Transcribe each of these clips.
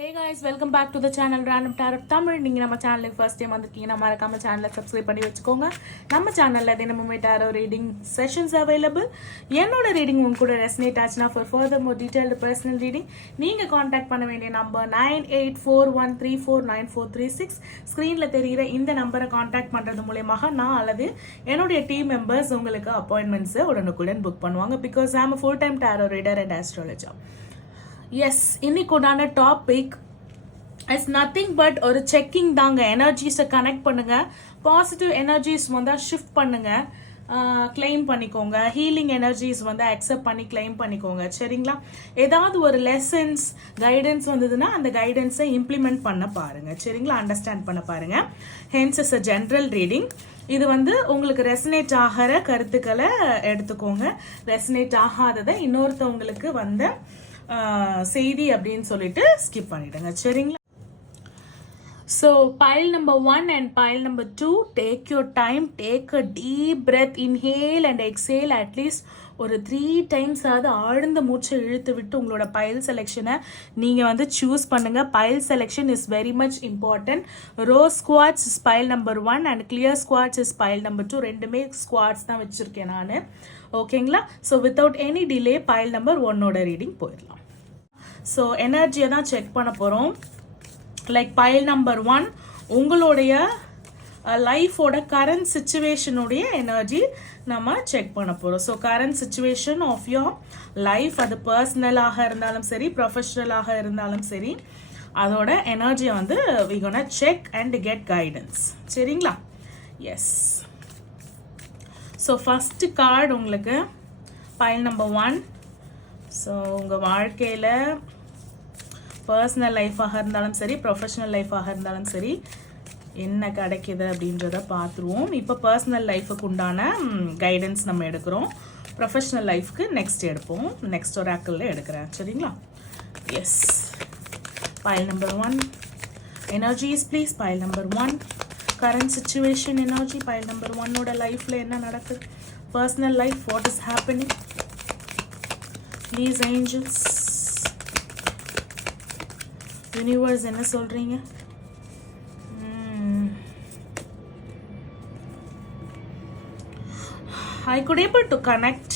Hey guys, welcome back to the channel Random Tarot Tamil. நீங்க நம்ம சேனலுக்கு first time வந்திருக்கீங்கன்னா மறக்காம சேனலை சப்ஸ்கிரைப் பண்ணி வச்சுக்கோங்க. நம்ம சேனல்ல தினமுமே டாரோ ரீடிங் செஷன்ஸ் அவைலபிள். என்னோட ரீடிங் உங்க கூட ரெசனேட் ஆச்சுன்னா for further more detailed personal reading நீங்க காண்டாக்ட் பண்ண வேண்டிய நம்பர் 9841349436. ஸ்கிரீன்ல தெரியுற இந்த நம்பரை காண்டாக்ட் பண்றது மூலமாக நான் அல்லது என்னுடைய டீம் மெம்பர்ஸ் உங்களுக்கு அப்பாயின்மெண்ட்ஸ் உடனுக்குடன் புக் பண்ணுவாங்க. Because I am a full time tarot reader and astrologer. Yes, இன்னைக்கு உண்டான டாபிக் இஸ் நத்திங் பட் ஒரு செக்கிங் தாங்க. எனர்ஜிஸை கனெக்ட் பண்ணுங்க, பாசிட்டிவ் எனர்ஜிஸ் வந்து ஷிஃப்ட் பண்ணுங்க, கிளைம் பண்ணிக்கோங்க. ஹீலிங் எனர்ஜிஸ் வந்து அக்செப்ட் பண்ணி கிளைம் பண்ணிக்கோங்க. சரிங்களா? ஏதாவது ஒரு லெசன்ஸ் கைடன்ஸ் வந்ததுன்னா அந்த கைடன்ஸை இம்ப்ளிமெண்ட் பண்ண பாருங்க. சரிங்களா? அண்டர்ஸ்டாண்ட் பண்ண பாருங்க. Hence is a general reading. இது வந்து உங்களுக்கு ரெசனேட் ஆகிற கருத்துக்களை எடுத்துக்கோங்க. ரெசனேட் ஆகாததை இன்னொருத்தவங்களுக்கு வந்த செய்தி அப்படின்னு சொல்லிட்டு ஸ்கிப் பண்ணிடுங்க. சரிங்களா? So pile number 1 and pile number 2, take your time, take a deep breath, inhale and exhale at least ஒரு 3 times ஆகுது ஆழ்ந்த மூச்சை இழுத்து விட்டு உங்களோட பைல் செலெக்ஷனை நீங்கள் வந்து சூஸ் பண்ணுங்க. Pile selection is very much important. Rose quartz is pile number 1 and clear quartz is pile number 2. ரெண்டுமே ஸ்குவாட்ஸ் தான் வச்சுருக்கேன் நான். ஓகேங்களா? So without any delay pile number 1ஓட ரீடிங் போயிடலாம். ஸோ எனர்ஜியை தான் செக் பண்ண போகிறோம். லைக் பைல் நம்பர் 1 உங்களுடைய லைஃபோட கரண்ட் சிச்சுவேஷனுடைய எனர்ஜி நம்ம செக் பண்ண போகிறோம். So current situation of your life, அது பர்சனலாக இருந்தாலும் சரி ப்ரொஃபஷனலாக இருந்தாலும் சரி, அதோட எனர்ஜியை வந்து we gonna check and get guidance. சரிங்களா? எஸ். ஸோ ஃபஸ்ட்டு கார்டு உங்களுக்கு பைல் நம்பர் 1. ஸோ உங்கள் வாழ்க்கையில் பர்சனல் லைஃபாக இருந்தாலும் சரி ப்ரொஃபஷனல் லைஃபாக இருந்தாலும் சரி என்ன கிடைக்கிது அப்படின்றத பார்த்துருவோம். இப்போ பர்சனல் லைஃபுக்கு உண்டான கைடன்ஸ் நம்ம எடுக்கிறோம். ப்ரொஃபஷனல் லைஃப்க்கு நெக்ஸ்ட் எடுப்போம். நெக்ஸ்ட் ஒரு ஆக்கிளில் எடுக்கிறேன். சரிங்களா? Yes. Pile number 1 energies please. Pile number 1 current situation energy. Pile number 1ஓட லைஃப்பில் என்ன நடக்குது? Personal life, what is happening? Please angels, universe என்ன சொல்றீங்க? I could able to connect.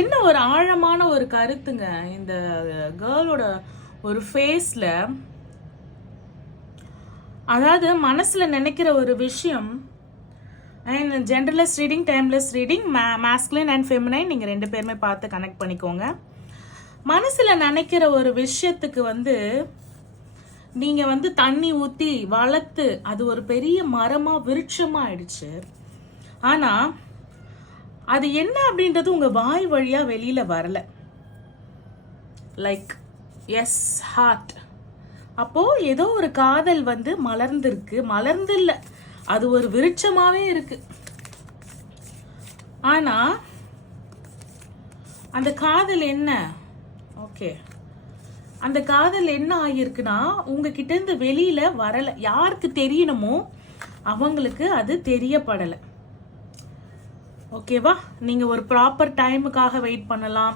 என்ன ஒரு ஆழமான ஒரு கருத்துங்க இந்த கேர்ளோட ஒரு ஃபேஸ்ல. அதாவது மனசுல நினைக்கிற ஒரு விஷயம். And genderless reading, timeless reading, masculine and feminine நீங்கள் 2 பேருமே பார்த்து கனெக்ட் பண்ணிக்கோங்க. மனசில் நினைக்கிற ஒரு விஷயத்துக்கு வந்து நீங்கள் வந்து தண்ணி ஊற்றி வளர்த்து அது ஒரு பெரிய மரமாக விருட்சமாக ஆயிடுச்சு. ஆனால் அது என்ன அப்படின்றது உங்கள் வாய் வழியாக வெளியில் வரல. Like as heart. அப்போது ஏதோ ஒரு காதல் வந்து மலர்ந்துருக்கு. மலர்ந்து இல்லை, அது ஒரு விருட்சமாகவே இருக்கு. ஆனால் அந்த காதல் என்ன? ஓகே, அந்த காதல் என்ன ஆகியிருக்குன்னா உங்ககிட்ட இருந்து வெளியில வரல. யாருக்கு தெரியணுமோ அவங்களுக்கு அது தெரியப்படலை. ஓகேவா? நீங்க ஒரு ப்ராப்பர் டைமுக்காக வெயிட் பண்ணலாம்,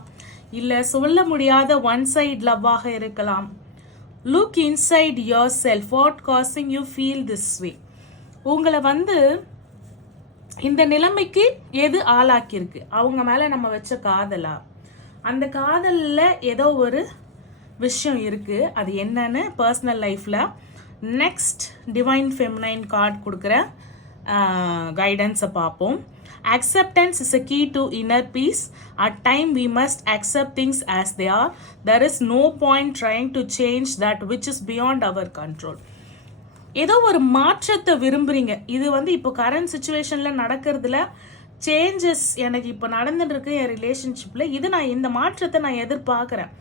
இல்ல சொல்ல முடியாத ஒன் சைட் லவ்வாக இருக்கலாம். Look inside your self. What causing you feel this way? உங்களை வந்து இந்த நிலைமைக்கு எது ஆளாக்கியிருக்கு? அவங்க மேல நம்ம வச்ச காதலா? அந்த காதலில் ஏதோ ஒரு விஷயம் இருக்கு. அது என்னன்னு பர்சனல் லைஃப்ல நெக்ஸ்ட் டிவைன் ஃபெமினைன் கார்டு கொடுக்குற கைடன்ஸை பார்ப்போம். Acceptance is a key to inner peace. At time we must accept things as they are. There is no point trying to change that which is beyond our control. ஏதோ ஒரு மாற்றத்தை விரும்புறீங்க. இது வந்து இப்போ current சிச்சுவேஷன்ல நடக்கிறதுல changes எனக்கு இப்போ நடந்துட்டு இருக்கு என் ரிலேஷன்ஷிப்ல. இது நான் இந்த மாற்றத்தை நான் எதிர்பார்க்குறேன்.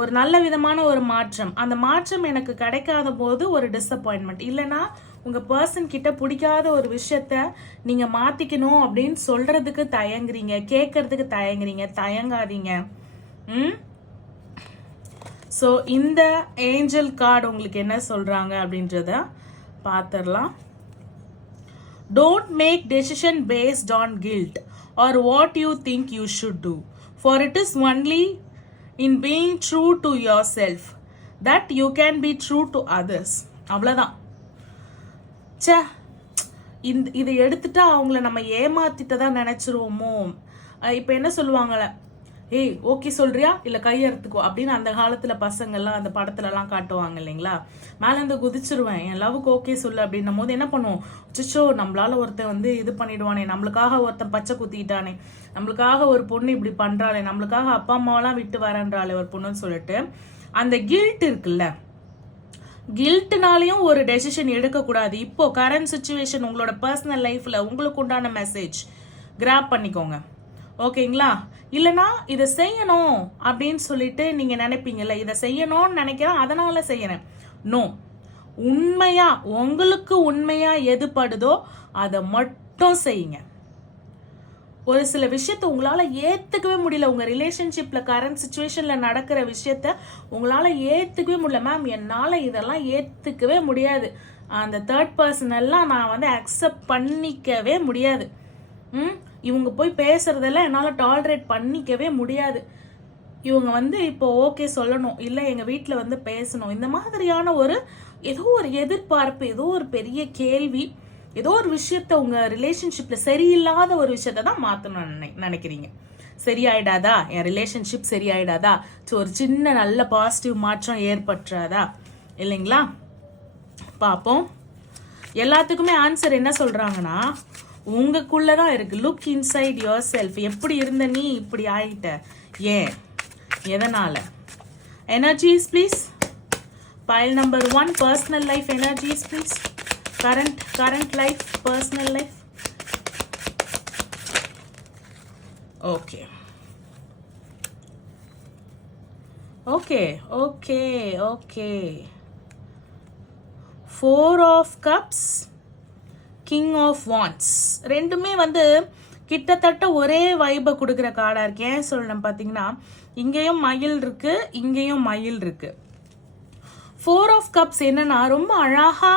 ஒரு நல்ல விதமான ஒரு மாற்றம். அந்த மாற்றம் எனக்கு கிடைக்காத போது ஒரு டிஸப்பாயின்மெண்ட். இல்லைன்னா உங்கள் பர்சன் கிட்ட பிடிக்காத ஒரு விஷயத்த நீங்கள் மாற்றிக்கணும் அப்படின்னு சொல்கிறதுக்கு தயங்குறீங்க, கேட்கறதுக்கு தயங்குறீங்க. தயங்காதீங்க. ஸோ இந்த ஏஞ்சல் கார்டு உங்களுக்கு என்ன சொல்கிறாங்க அப்படின்றத பார்த்துடலாம். Don't make decision based on guilt or what you think you should do, for it is only in being true to yourself that you can be true to others. அவ்வளோதான். சே, இதை எடுத்துட்டா அவங்கள நம்ம ஏமாத்திட்டதா நினைச்சிருவோமோ. இப்போ என்ன சொல்லுவாங்களே, ஏய் ஓகே சொல்றியா இல்லை கையெடுத்துக்கோ அப்படின்னு அந்த காலத்தில் பசங்கள்லாம் அந்த படத்துலலாம் காட்டுவாங்க இல்லைங்களா. மேலேருந்து குதிச்சிருவேன், என் லவ்வுக்கு ஓகே சொல்லு அப்படின்னும் போது என்ன பண்ணுவோம், சிச்சோ நம்மளால ஒருத்தன் இது பண்ணிடுவானே, நம்மளுக்காக ஒருத்தன் பச்சை குத்திட்டானே, நம்மளுக்காக ஒரு பொண்ணு இப்படி பண்ணுறாளே, நம்மளுக்காக அப்பா அம்மாவெல்லாம் விட்டு வரன்றாளே ஒரு பொண்ணுன்னு சொல்லிட்டு அந்த கில்ட் இருக்குல்ல, கில்ட்னாலையும் ஒரு டெசிஷன் எடுக்கக்கூடாது. இப்போ கரண்ட் சுச்சுவேஷன் உங்களோட பர்சனல் லைஃப்பில் உங்களுக்கு உண்டான மெசேஜ் கிராப் பண்ணிக்கோங்க, ஓகேங்களா. இல்லைனா இதை செய்யணும் அப்படின்னு சொல்லிட்டு நீங்கள் நினைப்பீங்கல்ல, இதை செய்யணும்னு நினைக்கிறேன் அதனால செய்யறேன். நோ, உண்மையா உங்களுக்கு உண்மையா எது படுதோ அதை மட்டும் செய்யுங்க. ஒரு சில விஷயத்த உங்களால் ஏற்றுக்கவே முடியல, உங்கள் ரிலேஷன்ஷிப்பில் கரண்ட் சுச்சுவேஷனில் நடக்கிற விஷயத்த உங்களால் ஏற்றுக்கவே முடியல. மேம் என்னால் இதெல்லாம் ஏற்றுக்கவே முடியாது, அந்த தேர்ட் பர்சன் எல்லாம் நான் அக்செப்ட் பண்ணிக்கவே முடியாது, இவங்க போய் பேசுறதெல்லாம் என்னால் டாலரேட் பண்ணிக்கவே முடியாது, இவங்க இப்போ ஓகே சொல்லணும், இல்லை எங்கள் வீட்டில் பேசணும், இந்த மாதிரியான ஏதோ ஒரு எதிர்பார்ப்பு, ஏதோ ஒரு பெரிய கேள்வி, ஏதோ ஒரு விஷயத்த உங்கள் ரிலேஷன்ஷிப்பில் சரியில்லாத ஒரு விஷயத்த தான் மாற்றணும்னு நினைக்கிறீங்க. சரியாயிடாதா, என் ரிலேஷன்ஷிப் சரியாயிடாதா, ஸோ ஒரு சின்ன நல்ல பாசிட்டிவ் மாற்றம் ஏற்பட்டுறாதா இல்லைங்களா. பார்ப்போம். எல்லாத்துக்குமே ஆன்சர் என்ன சொல்கிறாங்கன்னா உங்களுக்குள்ளதான் இருக்கு. Look inside yourself. எப்படி இருந்த நீ இப்படி ஆயிட்ட, ஏன், எதனால? Energies please. Pile number 1 personal life energies please. Current life, personal life. Okay okay okay okay. 4 of cups, king of wands. ரெண்டுமே கிட்டத்தட்ட ஒரே வைபை கொடுக்குற கார்டாக இருக்கு. ஏன் சொல்லணும் பார்த்தீங்கன்னா, இங்கேயும் மயில் இருக்கு, இங்கேயும் மயில் இருக்கு. 4 ஆஃப் கப்ஸ் என்னன்னா ரொம்ப அழகா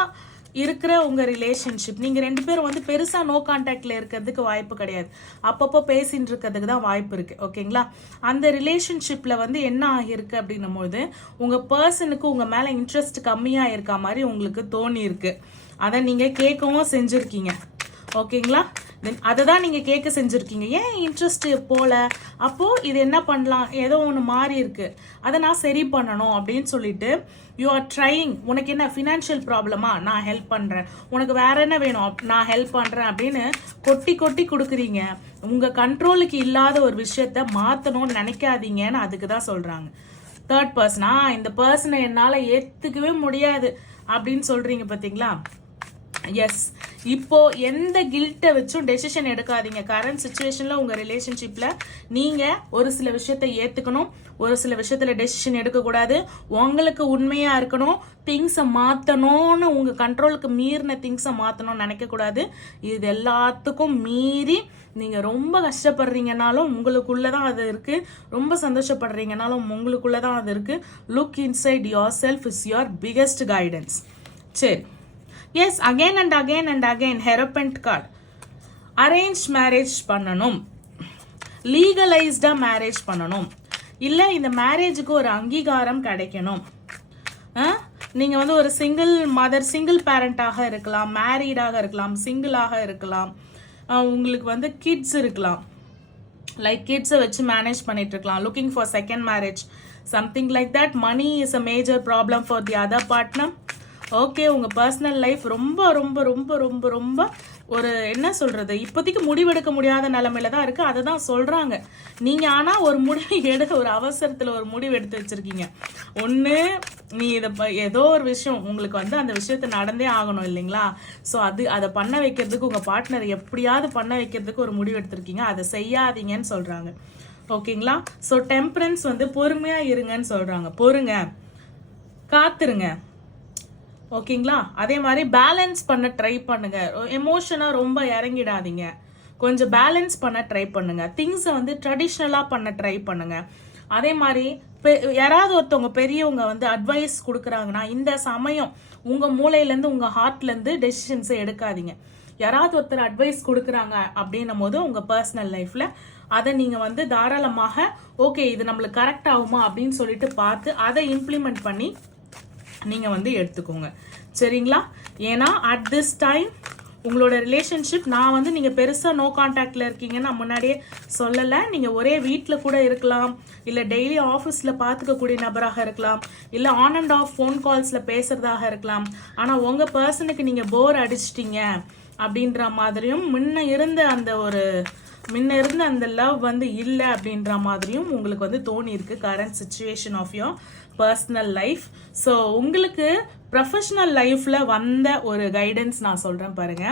இருக்கிற உங்க ரிலேஷன்ஷிப். நீங்க ரெண்டு பேரும் பெருசா நோ கான்டாக்ட்ல இருக்கிறதுக்கு வாய்ப்பு கிடையாது, அப்பப்போ பேசிட்டு இருக்கிறதுக்கு தான் வாய்ப்பு இருக்கு, ஓகேங்களா. அந்த ரிலேஷன்ஷிப்ல என்ன ஆகிருக்கு அப்படின்னும் போது உங்க பர்சனுக்கு உங்க மேல இன்ட்ரெஸ்ட் கம்மியா இருக்க மாதிரி உங்களுக்கு தோணி இருக்கு. அதை நீங்க கேட்கவும் செஞ்சிருக்கீங்க, ஓகேங்களா. அதை தான் நீங்க கேட்க செஞ்சிருக்கீங்க, ஏன் இன்ட்ரெஸ்ட் போல, அப்போ இது என்ன பண்ணலாம், ஏதோ ஒன்று மாறி இருக்கு, அதை நான் சரி பண்ணணும் அப்படின்னு சொல்லிட்டு யூ ஆர் ட்ரையிங். உனக்கு என்ன ஃபினான்ஷியல் ப்ராப்ளமா, நான் ஹெல்ப் பண்றேன், உனக்கு வேற என்ன வேணும், நான் ஹெல்ப் பண்றேன் அப்படின்னு கொட்டி கொட்டி கொடுக்குறீங்க. உங்க கண்ட்ரோலுக்கு இல்லாத ஒரு விஷயத்த மாத்தணும்னு நினைக்காதீங்கன்னு அதுக்கு தான் சொல்றாங்க. தேர்ட் பர்சனா, இந்த பர்சனை என்னால் ஏற்றுக்கவே முடியாது அப்படின்னு சொல்றீங்க பார்த்தீங்களா. எஸ், இப்போ எந்த கில்ட்டை வச்சும் டெசிஷன் எடுக்காதீங்க. கரண்ட் சுச்சுவேஷன்ல உங்க ரிலேஷன்ஷிப்ல நீங்க ஒரு சில விஷயத்தை ஏத்துக்கணும், ஒரு சில விஷயத்துல டெசிஷன் எடுக்கக்கூடாது. உங்களுக்கு உண்மையா இருக்கணும், திங்ஸை மாத்தணும்னு உங்க கண்ட்ரோலுக்கு மீறின திங்ஸை மாத்தணும்னு நினைக்கக்கூடாது. இது எல்லாத்துக்கும் மீறி நீங்க ரொம்ப கஷ்டப்படுறீங்கனாலும் உங்களுக்குள்ளதான் அது இருக்கு, ரொம்ப சந்தோஷப்படுறீங்கனாலும் உங்களுக்குள்ளதான் அது இருக்கு. Look inside yourself is your biggest guidance. சரி, yes, again and again and again hierophant card. Arrange marriage பண்ணணும், லீகலைஸ்டாக மேரேஜ் பண்ணணும், இல்லை இந்த மேரேஜுக்கு ஒரு அங்கீகாரம் கிடைக்கணும். நீங்கள் ஒரு சிங்கிள் மதர், சிங்கிள் பேரண்டாக இருக்கலாம், மேரீடாக இருக்கலாம், சிங்கிளாக இருக்கலாம், உங்களுக்கு கிட்ஸ் இருக்கலாம், லைக் கிட்ஸை வச்சு மேனேஜ் பண்ணிட்டு இருக்கலாம். Looking for second marriage, something like that. Money is a major problem for the other partner. Okay, உங்கள் பர்சனல் லைஃப் ரொம்ப ரொம்ப ரொம்ப ரொம்ப ரொம்ப ஒரு என்ன சொல்கிறது, இப்போதைக்கு முடிவெடுக்க முடியாத நிலமையில தான் இருக்குது, அதை தான் சொல்கிறாங்க. நீங்கள் ஆனால் ஒரு முடிவு ஒரு அவசரத்தில் ஒரு முடிவு எடுத்து வச்சுருக்கீங்க. ஒன்று, நீ இதை ஏதோ ஒரு விஷயம் உங்களுக்கு அந்த விஷயத்தை நடந்தே ஆகணும் இல்லைங்களா. ஸோ அதை பண்ண வைக்கிறதுக்கு உங்கள் பார்ட்னர் எப்படியாவது பண்ண வைக்கிறதுக்கு ஒரு முடிவு எடுத்திருக்கீங்க, அதை செய்யாதீங்கன்னு சொல்கிறாங்க, ஓகேங்களா. ஸோ டெம்பரன்ஸ் பொறுமையாக இருங்கன்னு சொல்கிறாங்க. பொறுங்க, காத்துருங்க, ஓகேங்களா. அதே மாதிரி பேலன்ஸ் பண்ண ட்ரை பண்ணுங்க. எமோஷனாக ரொம்ப இறங்கிடாதீங்க, கொஞ்சம் பேலன்ஸ் பண்ண ட்ரை பண்ணுங்க. திங்ஸை ட்ரெடிஷ்னலாக பண்ண ட்ரை பண்ணுங்க. அதே மாதிரி யாராவது ஒருத்தவங்க பெரியவங்க அட்வைஸ் கொடுக்குறாங்கன்னா இந்த சமயம் உங்கள் மூளையிலேருந்து உங்கள் ஹார்ட்லேருந்து டெசிஷன்ஸை எடுக்காதீங்க. யாராவது ஒருத்தர் அட்வைஸ் கொடுக்குறாங்க அப்படின்னும் போது உங்கள் பர்சனல் லைஃப்பில் அதை நீங்கள் வந்து தாராளமாக ஓகே இது நம்மளுக்கு கரெக்ட் ஆகுமா அப்படின்னு சொல்லிட்டு பார்த்து அதை இம்ப்ளிமெண்ட் பண்ணி நீங்கள் வந்து எடுத்துக்கோங்க. சரிங்களா? ஏன்னா அட் திஸ் டைம் உங்களோட ரிலேஷன்ஷிப் நான் வந்து நீங்கள் பெருசாக நோ கான்டாக்டில் இருக்கீங்கன்னு நான் முன்னாடியே சொல்லலை. நீங்கள் ஒரே வீட்டில் கூட இருக்கலாம், இல்லை டெய்லி ஆஃபீஸில் பார்த்துக்கக்கூடிய நபராக இருக்கலாம், இல்லை ஆன் அண்ட் ஆஃப் ஃபோன் கால்ஸில் பேசுகிறதாக இருக்கலாம். ஆனால் உங்கள் பர்சனுக்கு நீங்கள் போர் அடிச்சிட்டிங்க அப்படின்ற மாதிரியும் முன்ன இருந்த அந்த லவ் வந்து இல்லை அப்படின்ற மாதிரியும் உங்களுக்கு வந்து தோணி இருக்கு current situation of your personal life. So உங்களுக்கு ப்ரொஃபஷனல் லைஃப்ல வந்த ஒரு கைடன்ஸ் நான் சொல்றேன் பாருங்க.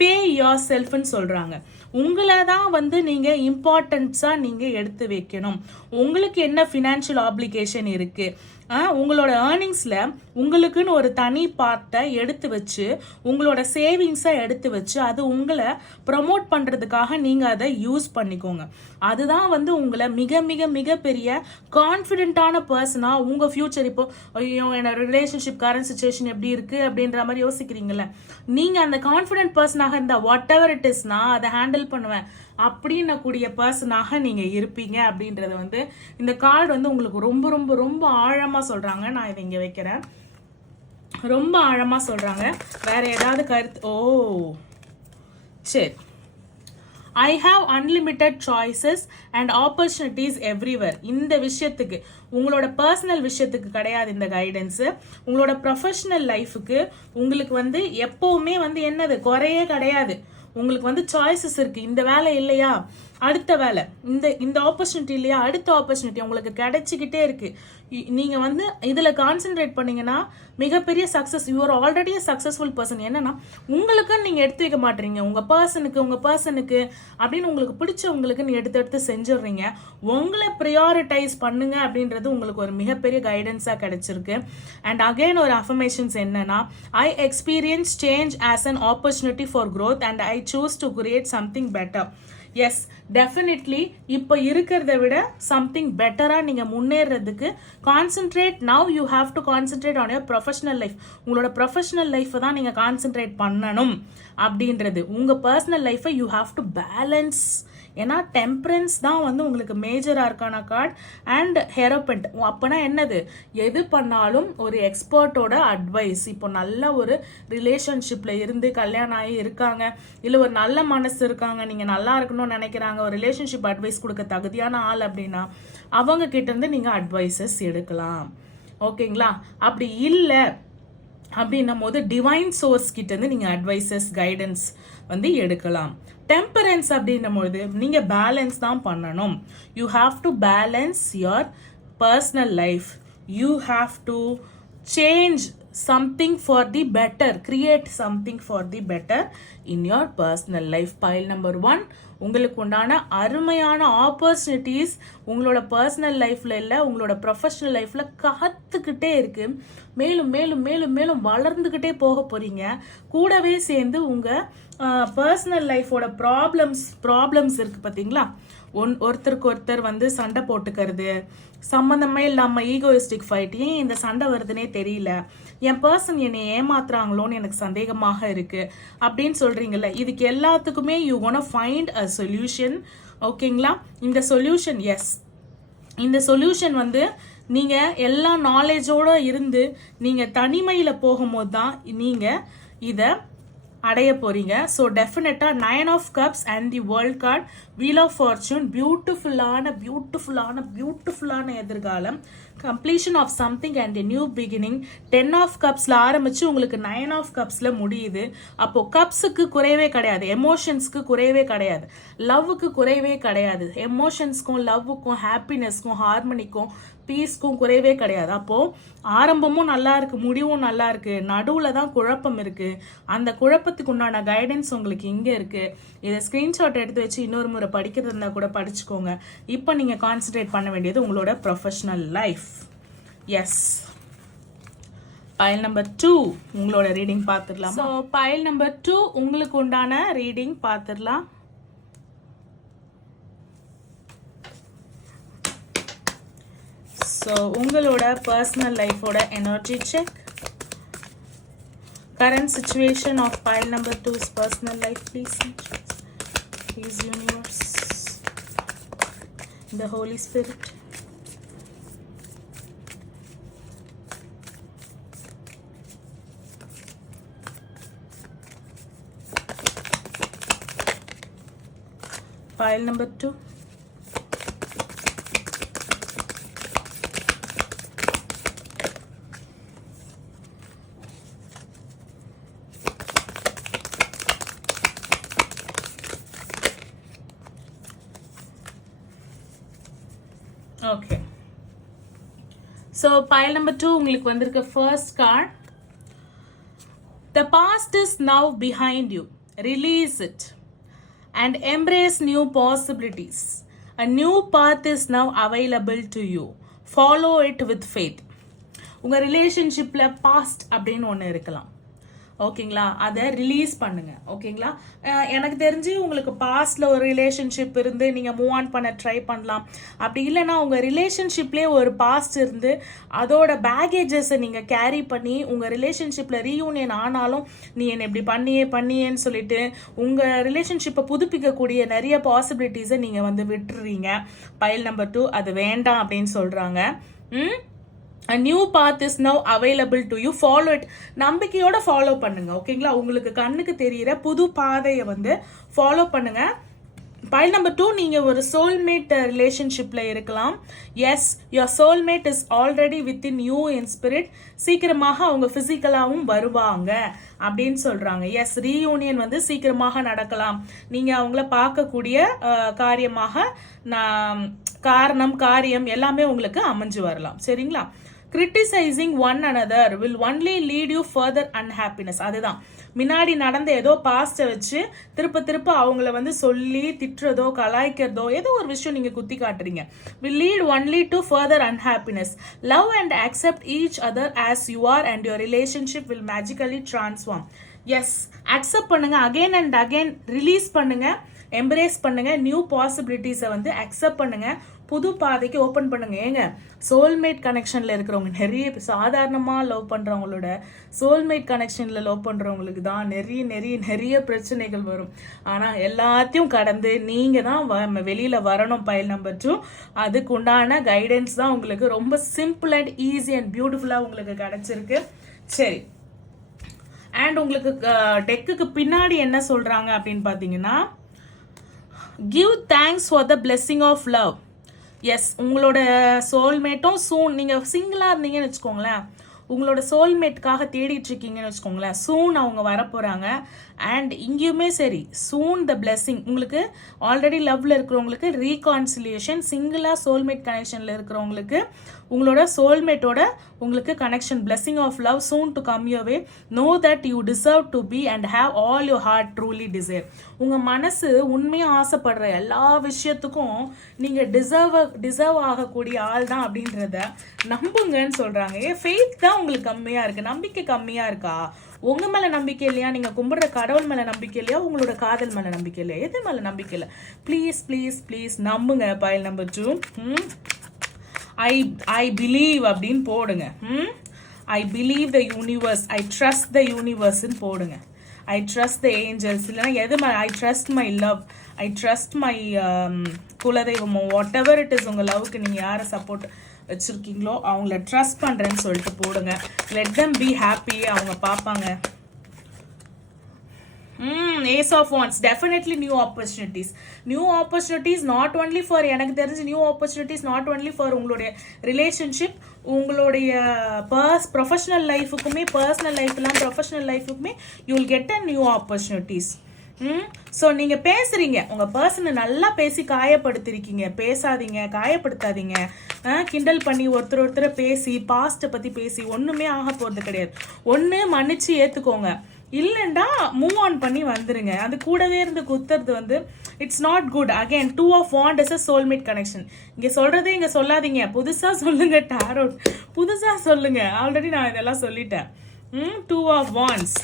பே யோர் செல்ஃப்னு சொல்றாங்க. உங்களை தான் வந்து நீங்க இம்பார்ட்டன்ஸா நீங்க எடுத்து வைக்கணும். உங்களுக்கு என்ன ஃபினான்ஷியல் ஆப்ளிகேஷன் இருக்கு, உங்களோட ஏர்னிங்ஸ்ல உங்களுக்குன்னு ஒரு தனி பார்ட்டை எடுத்து வச்சு உங்களோட சேவிங்ஸை எடுத்து வச்சு அது உங்களை ப்ரமோட் பண்றதுக்காக நீங்க அதை யூஸ் பண்ணிக்கோங்க. அதுதான் வந்து உங்களை மிக மிக மிக பெரிய கான்ஃபிடென்ட்டான பர்சனா உங்க ஃபியூச்சர். இப்போ ஐயோ என்னோட ரிலேஷன்ஷிப் கரண்ட் சிச்சுவேஷன் எப்படி இருக்கு அப்படின்ற மாதிரி யோசிக்கிறீங்கல்ல, நீங்க அந்த கான்ஃபிடென்ட் பர்சனாக இருந்தா வாட் எவர் இட் இஸ் நான் அதை ஹேண்டில் பண்ணுவேன் அப்படின்ன கூடிய பர்சனாக நீங்க இருப்பீங்க அப்படின்றத வந்து இந்த கார்டு வந்து உங்களுக்கு ரொம்ப ரொம்ப ரொம்ப ஆழமா சொல்றாங்க. நான் இதை இங்க வைக்கிறேன். ரொம்ப ஆழமா சொல்றாங்க. வேற ஏதாவது கருத்து? சரி. I have unlimited choices and opportunities everywhere. இந்த விஷயத்துக்கு உங்களோட பர்சனல் விஷயத்துக்கு கிடையாது இந்த கைடன்ஸ். உங்களோட ப்ரொஃபஷனல் லைஃபுக்கு உங்களுக்கு வந்து எப்பவுமே வந்து என்னது குறையே கிடையாது. உங்களுக்கு வந்து சாய்ஸஸ் இருக்கு. இந்த வேலை இல்லையா அடுத்த வேலை, இந்த ஆப்பர்ச்சுனிட்டி இல்லையா அடுத்த ஆப்பர்ச்சுனிட்டி உங்களுக்கு கிடைச்சிக்கிட்டே இருக்கு. நீங்க வந்து இதுல கான்சென்ட்ரேட் பண்ணீங்கன்னா மிகப்பெரிய success. You are already successful person. என்னன்னா உங்களுக்குன்னு நீங்க எடுத்து வைக்க மாட்டீங்க, உங்க பர்சனுக்கு அப்படின்னு உங்களுக்கு பிடிச்சவங்களுக்கு நீங்க எடுத்து செஞ்சிடுறீங்க. உங்களை ப்ரியாரிட்டைஸ் பண்ணுங்க அப்படின்றது உங்களுக்கு ஒரு மிகப்பெரிய கைடன்ஸா கிடைச்சிருக்கு. அண்ட் அகைன் ஒரு அஃபர்மேஷன்ஸ் என்னன்னா, I experience change as an opportunity for growth and I choose to create something better. Yes, definitely இப்போ இருக்கிறத விட சம்திங் பெட்டரா நீங்க முன்னேறதுக்கு concentrate. Now you have to concentrate on your professional life. உங்களோட professional லைஃப்பை தான் நீங்க கான்சென்ட்ரேட் பண்ணணும் அப்படின்றது. உங்க பர்சனல் லைஃப்பை யூ ஹாவ் டு பேலன்ஸ். ஏன்னா டெம்பரன்ஸ் தான் வந்து உங்களுக்கு major arcana card and hierophant. அப்போனா என்னது, எது பண்ணாலும் ஒரு எக்ஸ்பர்ட்டோட அட்வைஸ். இப்போ நல்ல ஒரு ரிலேஷன்ஷிப்ல இருந்து கல்யாணம் ஆகி இருக்காங்க, இல்லை ஒரு நல்ல மனசு இருக்காங்க, நீங்க நல்லா இருக்கணும்னு நினைக்கிறாங்க, ஒரு ரிலேஷன்ஷிப் அட்வைஸ் கொடுக்க தகுதியான ஆள் அப்படின்னா அவங்க கிட்ட இருந்து நீங்க அட்வைசஸ் எடுக்கலாம். ஓகேங்களா? அப்படி இல்லை அப்படின்னும் போது டிவைன் சோர்ஸ் கிட்ட இருந்து நீங்க அட்வைசஸ் கைடன்ஸ் வந்து எடுக்கலாம். டெம்பரன்ஸ் அப்படின்னும் போது நீங்க பேலன்ஸ் தான் பண்ணணும். You have to balance your personal life. You have to change something for the better, create something for the better in your personal life. Pile number 1, உங்களுக்கு உண்டான அருமையான ஆப்பர்ச்சுனிட்டிஸ் உங்களோட பர்சனல் லைஃப்ல இல்லை, உங்களோட ப்ரொஃபஷனல் லைஃப்ல காத்துக்கிட்டே இருக்கு. மேலும் மேலும் மேலும் மேலும் வளர்ந்துக்கிட்டே போக போறீங்க. கூடவே சேர்ந்து உங்க பர்சனல் லைஃபோட ப்ராப்ளம்ஸ் இருக்கு பார்த்தீங்களா, ஒருத்தருக்கு ஒருத்தர் வந்து சண்டை போட்டுக்கிறது, சம்மந்தமே இல்லாம ஈகோயிஸ்டிக் ஃபைட், ஏன் இந்த சண்டை வருதுன்னே தெரியல, என் பர்சன் என்னை ஏமாத்துறாங்களோன்னு எனக்கு சந்தேகமாக இருக்கு அப்படின்னு சொல்றீங்கல்ல, இதுக்கு எல்லாத்துக்குமே you gonna find a solution. ஓகேங்களா? இந்த சொல்யூஷன், எஸ், இந்த சொல்யூஷன் வந்து நீங்க எல்லா நாலேஜோட இருந்து நீங்க தனிமையில போகும்போது தான் நீங்க இத அடைய போறீங்க. ஸோ டெஃபினட்டா 9 of Cups and the world card, wheel of fortune, பியூட்டிஃபுல்லான எதிர்காலம், completion of something and a new beginning. 10 of Cupsல ஆரம்பிச்சு உங்களுக்கு 9 of Cupsல முடியுது. அப்போ கப்ஸுக்கு குறைவே கிடையாது, எமோஷன்ஸ்க்கு குறைவே கிடையாது, லவ்வுக்கு குறைவே கிடையாது. எமோஷன்ஸ்க்கும் லவ்வுக்கும் ஹாப்பினஸ்க்கும் ஹார்மனிக்கும் பீஸ்க்கும் குறைவே கிடையாது. அப்போ ஆரம்பமும் நல்லா இருக்கு, முடிவும் நல்லா இருக்கு, நடுவுல தான் குழப்பம் இருக்கு. அந்த குழப்பத்துக்கு உண்டான கைடன்ஸ் உங்களுக்கு இங்க இருக்கு. இதை ஸ்கிரீன்ஷாட் எடுத்து வச்சு இன்னொரு முறை படிக்கிறது இருந்தா கூட படிச்சுக்கோங்க. இப்போ நீங்க கான்சென்ட்ரேட் பண்ண வேண்டியது உங்களோட professional life. Yes, pile number 2 உங்களோட ரீடிங் பார்த்துடலாம். ஸோ பைல் நம்பர் 2 உங்களுக்கு உண்டான ரீடிங் பார்த்துடலாம். ஸோ உங்களோட பர்சனல் லைஃபோட energy check, current situation of pile number 2's personal life, please universe. the Holy Spirit. Pile number 2. Okay. So pile number 2 உங்களுக்கு வந்திருக்க first card. The past is now behind you. Release it and embrace new possibilities. A new path is now available to you. Follow it with faith. உங்க ரிலேஷன்ஷிப்ல past அப்படின்னு ஒன்று இருக்கலாம், ஓகேங்களா? அதை release பண்ணுங்க, ஓகேங்களா? எனக்கு தெரிஞ்சு உங்களுக்கு பாஸ்ட்ல ஒரு ரிலேஷன்ஷிப் இருந்து நீங்க மூவ் ஆன் பண்ண ட்ரை பண்ணலாம். அப்படி இல்லைன்னா உங்க ரிலேஷன்ஷிப்லேயே ஒரு பாஸ்ட் இருந்து அதோட பேகேஜஸை நீங்க கேரி பண்ணி உங்க ரிலேஷன்ஷிப்ல ரீயூனியன் ஆனாலும் நீ என்ன இப்படி பண்ணியேன்னு சொல்லிட்டு உங்க ரிலேஷன்ஷிப்பை புதுப்பிக்கக்கூடிய நிறைய பாசிபிலிட்டிஸை நீங்க வந்து விட்டுறீங்க. பைல் நம்பர் 2 அது வேண்டாம் அப்படின்னு சொல்றாங்க. A new path is now available to you. Follow it. நம்பிக்கையோட ஃபாலோ பண்ணுங்க, ஓகேங்களா? உங்களுக்கு கண்ணுக்கு தெரியிற புது பாதையை வந்து ஃபாலோ பண்ணுங்க. பைல் நம்பர் 2 நீங்க ஒரு சோல்மேட் ரிலேஷன்ஷிப்ல இருக்கலாம். Yes, your soulmate is already within you in spirit. சீக்கிரமாக அவங்க பிசிக்கலாவும் வருவாங்க அப்படின்னு சொல்றாங்க. எஸ், ரீயூனியன் வந்து சீக்கிரமாக நடக்கலாம். நீங்க அவங்கள பார்க்கக்கூடிய காரியமாக காரியம் எல்லாமே உங்களுக்கு அமைஞ்சு வரலாம், சரிங்களா? Criticizing one another will only lead you further unhappiness. அதுதான் முன்னாடி நடந்த ஏதோ பாஸ்ட்டை வச்சு திருப்ப அவங்கள வந்து சொல்லி திட்டுறதோ கலாய்க்கிறதோ ஏதோ ஒரு விஷயம் நீங்க குத்தி காட்டுறீங்க. will lead only to further unhappiness. Love and accept each other as you are and your relationship will magically transform. Yes, accept பண்ணுங்க, again and again release பண்ணுங்க, எம்ப்ரேஸ் பண்ணுங்க, நியூ பாசிபிலிட்டிஸை வந்து அக்செப்ட் பண்ணுங்க, புது பாதைக்கு ஓப்பன் பண்ணுங்க. ஏங்க, சோல்மேட் கனெக்ஷன்ல இருக்கிறவங்க நிறைய சாதாரணமாக லவ் பண்ணுறவங்களோட சோல்மேட் கனெக்ஷன்ல லவ் பண்ணுறவங்களுக்கு தான் நிறைய பிரச்சனைகள் வரும். ஆனால் எல்லாத்தையும் கடந்து நீங்கள் தான் வெளியில் வரணும். பைல் நம்பர் 2 அதுக்கு உண்டான கைடன்ஸ் தான் உங்களுக்கு ரொம்ப சிம்பிள் அண்ட் ஈஸி அண்ட் பியூட்டிஃபுல்லாக உங்களுக்கு கிடைச்சிருக்கு. சரி, அண்ட் உங்களுக்கு டெக்குக்கு பின்னாடி என்ன சொல்கிறாங்க அப்படின்னு பார்த்தீங்கன்னா, give thanks for the blessing of love. Yes, உங்களோட சோல்மேட்டும் சூன், நீங்கள் சிங்கிளாக இருந்தீங்கன்னு வச்சுக்கோங்களேன், உங்களோட சோல்மேட்டுக்காக தேடிட்டு இருக்கீங்கன்னு வச்சுக்கோங்களேன், சூன் அவங்க வரப்போகிறாங்க. அண்ட் இங்கேயுமே சரி, சூன் த பிளெஸ்ஸிங். உங்களுக்கு ஆல்ரெடி லவ்ல இருக்கிறவங்களுக்கு ரீகான்சிலியேஷன், சிங்கிளாக சோல்மேட் கனெக்ஷனில் இருக்கிறவங்களுக்கு உங்களோட சோல்மேட்டோட உங்களுக்கு connection, blessing of love soon to come your way. Know that you deserve to be and have all your heart truly desire. உங்கள் மனசு உண்மையாக ஆசைப்படுற எல்லா விஷயத்துக்கும் நீங்கள் டிசர்வ் ஆகக்கூடிய ஆள் தான் அப்படின்றத நம்புங்கன்னு சொல்கிறாங்க. ஃபெய்த் தான் உங்களுக்கு கம்மியாக இருக்குது, நம்பிக்கை கம்மியாக இருக்கா? உங்க மேல நம்பிக்கை இல்லையா? நீங்க கும்பிடுற கடவுள் மேல நம்பிக்கை இல்லையா? உங்களோட காதல் மேல நம்பிக்கை இல்லையா? எது மேல நம்பிக்கை இல்லை? ப்ளீஸ் ப்ளீஸ் ப்ளீஸ் நம்புங்க. பைல் நம்பர் 2 ஐ பிலீவ் அப்படின்னு போடுங்க. I believe the universe, I trust the யூனிவர்ஸ்ன்னு போடுங்க. ஐ ட்ரஸ்ட் த ஏஞ்சல்ஸ், இல்லைன்னா எது I trust my love, I trust my குலதெய்வமோ வாட் எவர் இட் இஸ். உங்கள் லவ்க்கு நீங்கள் யாரை சப்போர்ட் வச்சுருக்கீங்களோ அவங்கள ட்ரஸ்ட் பண்ணுறேன்னு சொல்லிட்டு போடுங்க. லெட் தம் பி ஹாப்பி, அவங்க பார்ப்பாங்க. Ace of Wands, definitely new opportunities. New opportunities not only for, எனக்கு தெரிஞ்சு new opportunities not only for உங்களுடைய ரிலேஷன்ஷிப், உங்களுடைய ப்ரொஃபஷனல் லைஃபுக்குமே, பர்சனல் லைஃப்லாம் ப்ரொஃபஷனல் லைஃபுக்குமே you will get a new opportunities. So நீங்கள் பேசுகிறீங்க, உங்கள் பர்சனை நல்லா பேசி காயப்படுத்திருக்கீங்க. பேசாதீங்க, காயப்படுத்தாதீங்க. கிண்டல் பண்ணி ஒருத்தரை பேசி பாஸ்ட்டை பற்றி பேசி ஒன்றுமே ஆக போகிறது கிடையாது. ஒன்று மன்னிச்சு ஏற்றுக்கோங்க, இல்லைண்டா மூவ் ஆன் பண்ணி வந்துருங்க. அது கூடவே இருந்து குத்துறது வந்து it's not good. Again 2 of Wands is a soulmate connection. இங்கே சொல்கிறதே இங்கே சொல்லாதீங்க, புதுசாக சொல்லுங்க. டாரோட் புதுசாக சொல்லுங்க. ஆல்ரெடி நான் இதெல்லாம் சொல்லிட்டேன். 2 of Wands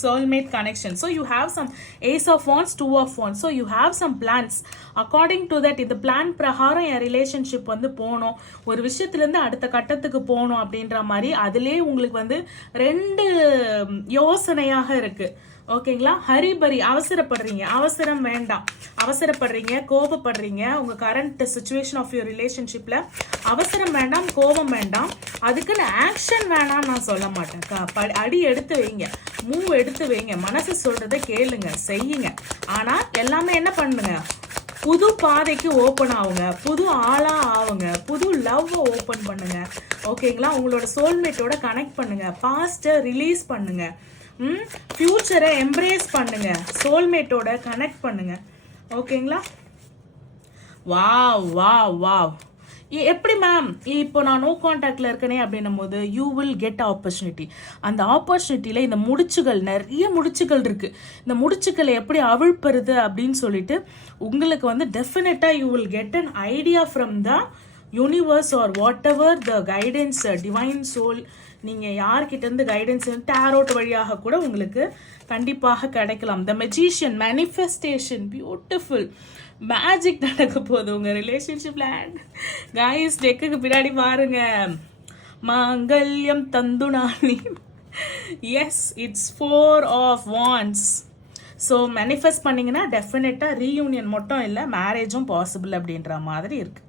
soulmate connection. So you have some Ace of Wands, 2 of Wands. So you have some plans. According to that, இந்த பிளான் பிரகாரம் என் ரிலேஷன்ஷிப் வந்து போகணும், ஒரு விஷயத்துலேருந்து அடுத்த கட்டத்துக்கு போகணும் அப்படின்ற மாதிரி அதிலே உங்களுக்கு வந்து 2 யோசனையாக இருக்குது. ஓகேங்களா? ஹரிபரி, அவசரப்படுறீங்க, அவசரம் வேண்டாம். அவசரப்படுறீங்க, கோபப்படுறீங்க, உங்க கரண்ட் சுச்சுவேஷன் ஆஃப் யுவர் ரிலேஷன்ஷிப்ல அவசரம் வேண்டாம், கோபம் வேண்டாம். அதுக்குன்னு ஆக்ஷன் வேணாம்னு நான் சொல்ல மாட்டேன். அடி எடுத்து வைங்க, மூவ் எடுத்து வைங்க, மனசு சொல்றதை கேளுங்க, செய்யுங்க. ஆனா எல்லாமே என்ன பண்ணுங்க, புது பாதைக்கு ஓப்பன் ஆகுங்க, புது ஆளா ஆகுங்க, புது லவ் ஓப்பன் பண்ணுங்க. ஓகேங்களா? உங்களோட சோல்மேட்டோட கனெக்ட் பண்ணுங்க, பாஸ்ட்டை ரிலீஸ் பண்ணுங்க, ஃபியூச்சரை எம்ப்ரேஸ் பண்ணுங்க, சோல்மேட்டோட கனெக்ட் பண்ணுங்க. ஓகேங்களா? Wow wow wow. எப்படி மேம் இப்போ நான் நோ கான்டாக்டில் இருக்கனே அப்படின்னும் போது யூ வில் கெட் ஆப்பர்ச்சுனிட்டி. அந்த ஆப்பர்ச்சுனிட்டியில் இந்த முடிச்சுகள், நிறைய முடிச்சுகள் இருக்குது. இந்த முடிச்சுக்களை எப்படி அவிழ்ப்பறது அப்படின்னு சொல்லிட்டு உங்களுக்கு வந்து டெஃபினட்டாக you will get an idea from the universe or whatever the guidance, divine soul. நீங்கள் யார்கிட்டேருந்து கைடன்ஸ் டேரோட் வழியாக கூட உங்களுக்கு கண்டிப்பாக கிடைக்கலாம். The magician, manifestation, beautiful magic நடக்க போகுது உங்கள் ரிலேஷன்ஷிப்ல. காய்ஸ் டெக்குக்கு பின்னாடி பாருங்க, மாங்கல்யம் தந்துனானி. Yes, it's 4 of wands. So manifest பண்ணிங்கன்னா டெஃபினட்டாக ரீயூனியன் மட்டும் இல்லை, மேரேஜும் பாசிபிள் அப்படின்ற மாதிரி இருக்குது.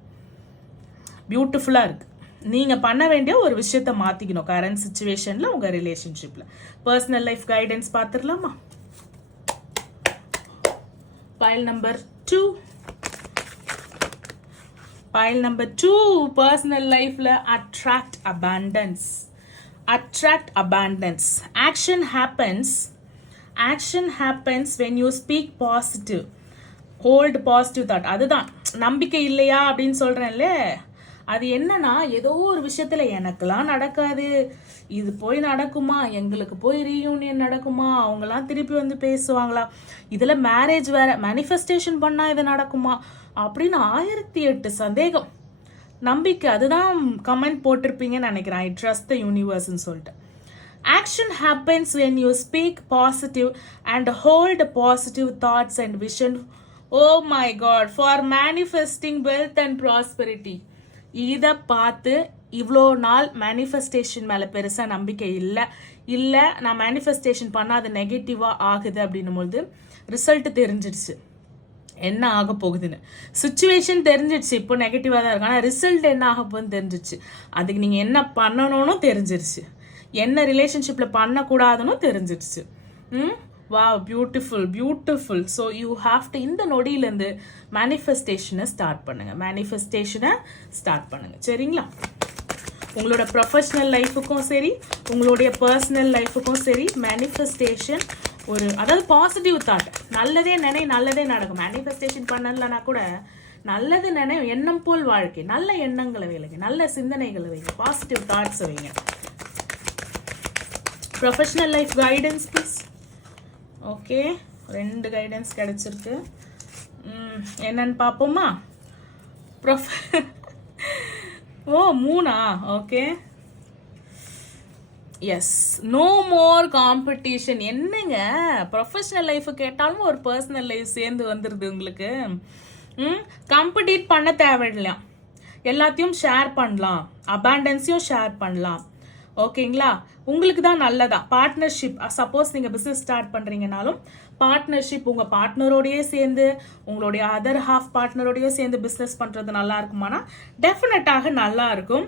பியூட்டிஃபுல்லாக இருக்குது. நீங்கள் பண்ண வேண்டிய ஒரு விஷயத்தை மாற்றிக்கணும் கரண்ட் சுச்சுவேஷனில் உங்கள் ரிலேஷன்ஷிப்பில். பர்சனல் லைஃப் கைடன்ஸ் பார்த்துடலாமா? Pile number 2. Pile number 2, personal life la attract abundance. Attract abundance. Action happens when you speak positive. Hold positive thought. அதுதான் நம்பிக்கை இல்லையா அப்படின்னு சொல்றேன்ல, அது என்னன்னா ஏதோ ஒரு விஷயத்துல எனக்கெல்லாம் நடக்காது, இது போய் நடக்குமா, எங்களுக்கு போய் ரீயூனியன் நடக்குமா, அவங்கெல்லாம் திருப்பி வந்து பேசுவாங்களா, இதுல மேரேஜ் வேற, மேனிஃபெஸ்டேஷன் பண்ணா இது நடக்குமா அப்படின்னு 1008 சந்தேகம். நம்பிக்கை, அதுதான் கமெண்ட் போட்டிருப்பீங்கன்னு நினைக்கிறேன், ஐ ட்ரஸ்ட் த யூனிவர்ஸ்ன்னு சொல்லிட்டு. Action happens when you speak positive and hold positive thoughts and vision. Oh my God, for manifesting wealth and prosperity. இதை பார்த்து இவ்வளோ நாள் மேனிஃபெஸ்டேஷன் மேலே பெருசாக நம்பிக்கை இல்லை நான் மேனிஃபெஸ்டேஷன் பண்ணால் அது நெகட்டிவாக ஆகுது அப்படின்னும் போது ரிசல்ட் தெரிஞ்சிடுச்சு என்ன ஆக போகுதுன்னு. சுச்சுவேஷன் தெரிஞ்சிடுச்சு, இப்போ நெகட்டிவாக தான் இருக்கு, ஆனால் ரிசல்ட் என்ன ஆக போகுதுன்னு தெரிஞ்சிடுச்சு. அதுக்கு நீங்கள் என்ன பண்ணணும்னு தெரிஞ்சிடுச்சு, என்ன ரிலேஷன்ஷிப்பில் பண்ணக்கூடாதுன்னு தெரிஞ்சிடுச்சு. Wow, beautiful beautiful. So you have to இந்த நொடியிலேருந்து மேனிஃபெஸ்டேஷனை ஸ்டார்ட் பண்ணுங்கள். சரிங்களா? உங்களோட ப்ரொஃபஷ்னல் லைஃபுக்கும் சரி, உங்களுடைய பர்சனல் லைஃபுக்கும் சரி, மேனிஃபெஸ்டேஷன் ஒரு, அதாவது பாசிட்டிவ் தாட், நல்லதே நினை நல்லதே நடக்கும். மேனிஃபெஸ்டேஷன் பண்ணலன்னா கூட நல்லது நினை, எண்ணம் போல் வாழ்க்கை, நல்ல எண்ணங்களை வைங்க, நல்ல சிந்தனைகளை வைங்க, பாசிட்டிவ் தாட்ஸை வைங்க. Professional life guidance please. Okay, 2 guidance கிடைச்சிருக்கு. என்னன்னு பார்ப்போமா? Oh 3. Okay, yes, no more competition. என்னங்க ப்ரொஃபஷனல் லைஃப் கேட்டாலும் ஒரு பர்சனல் லைஃப் சேர்ந்து வந்துடுது உங்களுக்கு. காம்படிட் பண்ண தேவையில்லையா, எல்லாத்தையும் ஷேர் பண்ணலாம், அபாண்டன்ஸையும் ஷேர் பண்ணலாம். ஓகேங்களா? உங்களுக்கு தான் நல்லதா. பார்ட்னர்ஷிப், சப்போஸ் நீங்கள் பிஸ்னஸ் ஸ்டார்ட் பண்ணுறீங்கனாலும் பார்ட்னர்ஷிப், உங்கள் பார்ட்னரோடையே சேர்ந்து, உங்களுடைய அதர் ஹாஃப் பார்ட்னரோடையே சேர்ந்து பிஸ்னஸ் பண்ணுறது நல்லா இருக்குமானா டெஃபினட்டாக நல்லா இருக்கும்.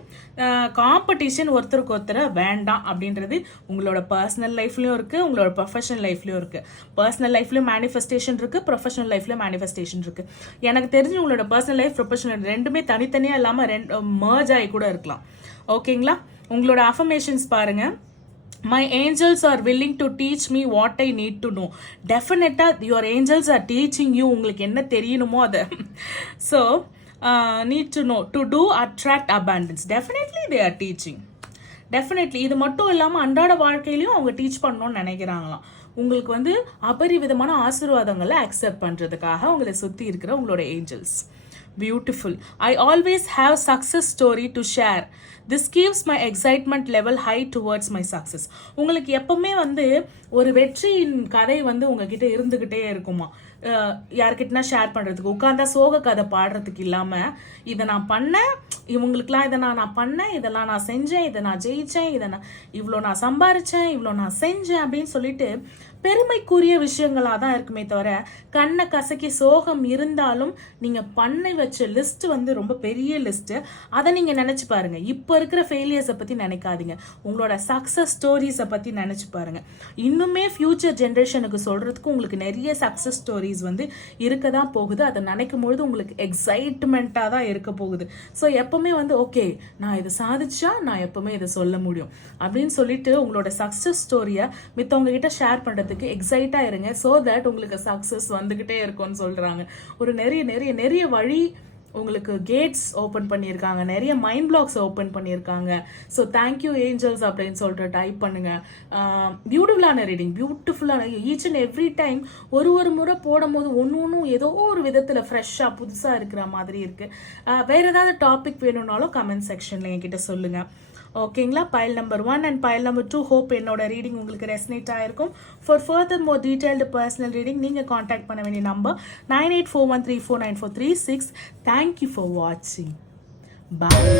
காம்படிஷன் ஒருத்தருக்கு ஒருத்தர் வேண்டாம் அப்படின்றது உங்களோட பர்சனல் லைஃப்லையும் இருக்குது, உங்களோட ப்ரொஃபஷனல் லைஃப்லையும் இருக்குது. பர்சனல் லைஃப்லையும் மேனிஃபெஸ்டேஷன் இருக்குது, ப்ரொஃபஷனல் லைஃப்லையும் மேனிஃபெஸ்டேஷன் இருக்குது. எனக்கு தெரிஞ்சு உங்களோட பர்சனல் லைஃப், ப்ரொஃபஷனல் ரெண்டுமே தனித்தனியாக இல்லாமல் மர்ஜ் ஆகி கூட இருக்கலாம். ஓகேங்களா? உங்களோட அஃபர்மேஷன்ஸ் பாருங்க. My angels are willing to teach me what I need to know. Definitely your angels are teaching you உங்களுக்கு என்ன தெரியணுமோ அதை. So need to know to do attract abundance. Definitely they are teaching. Definitely இது மட்டும் இல்லாமல் அன்றாட வாழ்க்கையிலையும் அவங்க teach பண்ணணும்னு நினைக்கிறாங்களாம். உங்களுக்கு வந்து அபரிவிதமான ஆசீர்வாதங்களை அக்செப்ட் பண்ணுறதுக்காக உங்களை சுற்றி இருக்கிற உங்களோட Angeles. Beautiful. I always have success story to share. This keeps my excitement level high towards my success. உங்களுக்கு எப்பவுமே வந்து ஒரு வெற்றியின் கதை வந்து உங்ககிட்ட இருந்துகிட்டே இருக்குமா, யார்கிட்டனா ஷேர் பண்ணுறதுக்கு. உட்காந்தா சோக கதை பாடுறதுக்கு இல்லாமல், இதை நான் பண்ணேன், இவங்களுக்குலாம் இதை நான் பண்ணேன், இதெல்லாம் நான் செஞ்சேன், இதை நான் ஜெயித்தேன், இதை நான் இவ்வளோ நான் சம்பாரித்தேன், இவ்வளோ நான் செஞ்சேன் அப்படின்னு சொல்லிட்டு பெருமைக்குரிய விஷயங்களாக தான் இருக்குமே தவிர கண்ணை கசக்கி சோகம் இருந்தாலும் நீங்கள் பண்ணி வச்ச லிஸ்ட் வந்து ரொம்ப பெரிய லிஸ்ட்டு. அதை நீங்கள் நினச்சி பாருங்க. இப்போ இருக்கிற ஃபெயிலியர்ஸை பற்றி நினைக்காதீங்க, உங்களோட சக்ஸஸ் ஸ்டோரிஸை பற்றி நினச்சி பாருங்க. இன்னுமே ஃபியூச்சர் ஜென்ரேஷனுக்கு சொல்கிறதுக்கு உங்களுக்கு நிறைய சக்ஸஸ் ஸ்டோரிஸ் வந்து இருக்க தான் போகுது. அதை நினைக்கும் பொழுது உங்களுக்கு எக்ஸைட்மெண்ட்டாக தான் இருக்க போகுது. ஸோ எப்பவுமே வந்து ஓகே, நான் இதை சாதிச்சா நான் எப்பவுமே இதை சொல்ல முடியும் அப்படின்னு சொல்லிட்டு உங்களோட சக்ஸஸ் ஸ்டோரியை மித்தவங்க கிட்ட ஷேர் பண்ணுறதுக்கு எக்ஸைட்டாக இருங்க. ஸோ தட் உங்களுக்கு சக்ஸஸ் வந்துக்கிட்டே இருக்கும்னு சொல்கிறாங்க. ஒரு நிறைய நிறைய நிறைய வழி உங்களுக்கு கேட்ஸ் ஓப்பன் பண்ணியிருக்காங்க, நிறைய மைண்ட் பிளாக்ஸ் ஓப்பன் பண்ணியிருக்காங்க. ஸோ தேங்க்யூ ஏஞ்சல்ஸ் அப்படின்னு சொல்லிட்டு டைப் பண்ணுங்க. பியூட்டிஃபுல்லான ரீடிங், பியூட்டிஃபுல்லான ஈச் அண்ட் எவ்ரி டைம் ஒரு முறை போடும் போது ஒன்றும் ஏதோ ஒரு விதத்தில் ஃப்ரெஷ்ஷாக புதுசாக இருக்கிற மாதிரி இருக்கு. வேற ஏதாவது டாபிக் வேணும்னாலும் கமெண்ட் செக்ஷன்ல என்கிட்ட சொல்லுங்க. ஓகேங்களா? File number 1 and file number 2 hope என்னோட ரீடிங் உங்களுக்கு ரெசனேட் ஆயிருக்கும். For further more detailed personal reading நீங்கள் காண்டாக்ட் பண்ண வேண்டிய நம்பர் 9841349436. தேங்க்யூ ஃபார் வாட்சிங். பாய்.